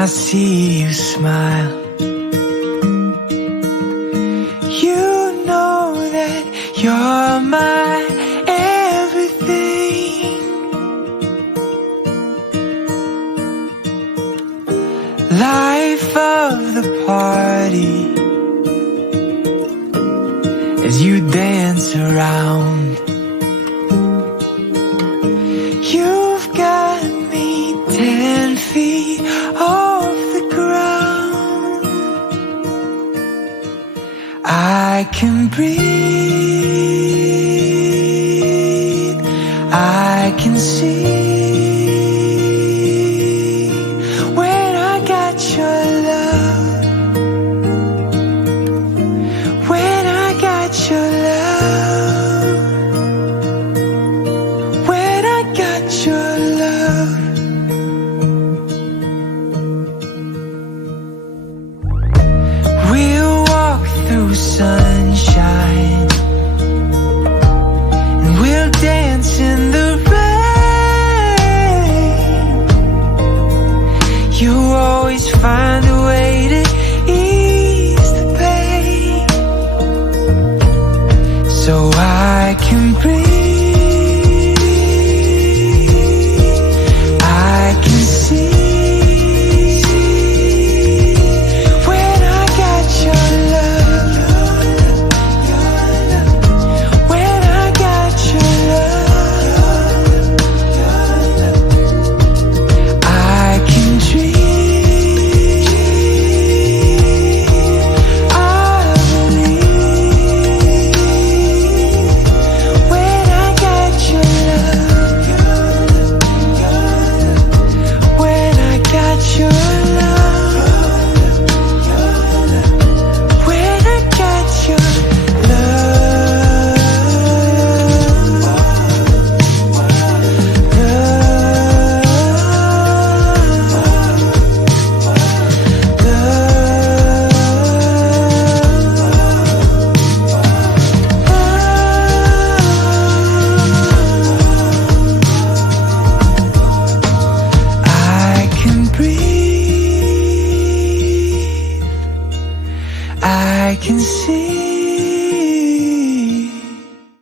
I see you smile, you know that you're my everything. Life of the party as you dance around. You've got me 10 feet off the ground. I can breathe, I can see. When I got your love, when I got your love, when I got your love. We'll walk through sunshine, and we'll dance in the rain. You always find a way to ease the pain, so I can breathe,